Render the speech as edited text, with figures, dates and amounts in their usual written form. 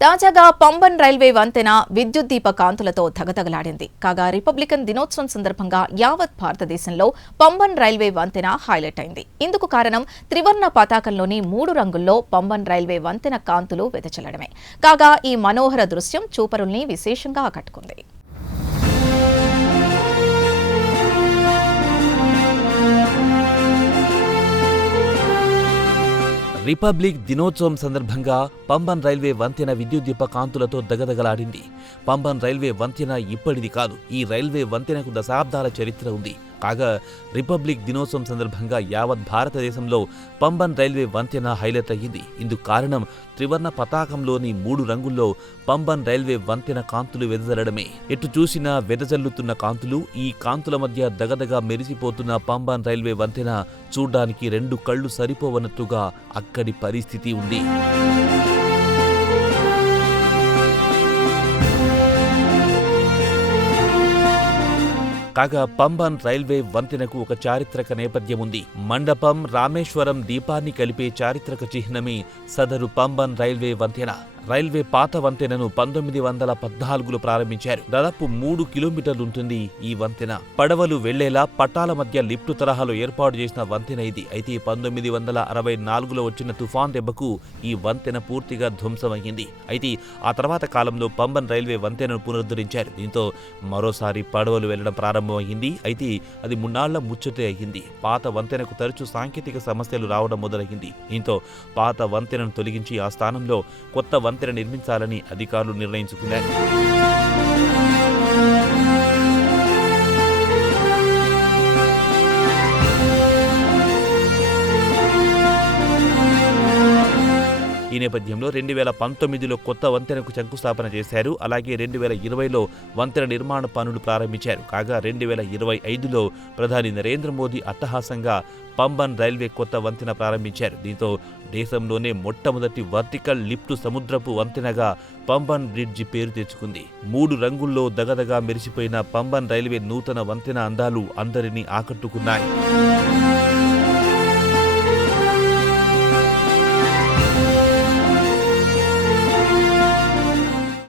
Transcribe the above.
తాజాగా పంబన్ రైల్వే వంతెన విద్యుత్ దీప కాంతులతో ధగధగలాడింది. కాగా రిపబ్లికన్ దినోత్సవం సందర్భంగా యావత్ భారతదేశంలో పంబన్ రైల్వే వంతెన హైలైట్ అయింది. ఇందుకు కారణం త్రివర్ణ పతాకంలోని 3 రంగుల్లో పంబన్ రైల్వే వంతెన కాంతులు వెదజల్లడమే. కాగా ఈ మనోహర దృశ్యం చూపరుల్ని విశేషంగా ఆకట్టుకుంది. రిపబ్లిక్ దినోత్సవం సందర్భంగా పంబన్ రైల్వే వంతెన విద్యుత్ దీప కాంతులతో దగదగలాడింది. పంబన్ రైల్వే వంతెన ఇప్పటిది కాదు. ఈ రైల్వే వంతెనకు దశాబ్దాల చరిత్ర ఉంది. కాగా రిపబ్లిక్ దినోత్సవం సందర్భంగా యావత్ భారతదేశంలో పంబన్ రైల్వే వంతెన హైలైట్ అయ్యింది. ఇందుకు కారణం త్రివర్ణ పతాకంలోని 3 రంగుల్లో పంబన్ రైల్వే వంతెన కాంతులు వెదజల్లడమే. ఎటు చూసినా వెదజల్లుతున్న కాంతులు, ఈ కాంతుల మధ్య దగదగా మెరిసిపోతున్న పంబన్ రైల్వే వంతెన చూడ్డానికి 2 కళ్ళు సరిపోవనట్టుగా అక్కడి పరిస్థితి ఉంది. కాగా పంబన్ రైల్వే వంతెనకు ఒక చారిత్రక నేపథ్యం ఉంది. మండపం, రామేశ్వరం దీపాన్ని కలిపే చారిత్రక చిహ్నమే సదరు పంబన్ రైల్వే వంతెన. రైల్వే పాత వంతెనను 1914లో ప్రారంభించారు. దాదాపు 3 కిలోమీటర్లుంటుంది ఈ వంతెన. పడవలు వెళ్లేలా పట్టాల మధ్య లిఫ్టు తరహాలో ఏర్పాటు చేసిన వంతెన ఇది. అయితే 1964లో వచ్చిన తుఫాన్ దెబ్బకు ఈ వంతెన పూర్తిగా ధ్వంసమయ్యింది. అయితే ఆ తర్వాత కాలంలో పంబన్ రైల్వే వంతెనను పునరుద్ధరించారు. దీంతో మరోసారి పడవలు వెళ్లడం ప్రారంభమైంది. అయితే అది మున్నాళ్ల ముచ్చటే అయ్యింది. పాత వంతెనకు తరచూ సాంకేతిక సమస్యలు రావడం మొదలయ్యింది. దీంతో పాత వంతెనను తొలగించి ఆ స్థానంలో కొత్త వంతెన నిర్మించాలని అధికారులు నిర్ణయించుకున్నారు. ఈ నేపథ్యంలో 2019లో కొత్త వంతెనకు శంకుస్థాపన చేశారు. అలాగే 2020లో వంతెన నిర్మాణ పనులు ప్రారంభించారు. కాగా 2025లో ప్రధాని నరేంద్ర మోదీ అట్టహాసంగా పంబన్ రైల్వే కొత్త వంతెన ప్రారంభించారు. దీంతో దేశంలోనే మొట్టమొదటి వర్టికల్ లిఫ్ట్ సముద్రపు వంతెనగా పంబన్ బ్రిడ్జి పేరు తెచ్చుకుంది. 3 రంగుల్లో దగదగా మెరిసిపోయిన పంబన్ రైల్వే నూతన వంతెన అందాలు అందరినీ ఆకట్టుకున్నాయి.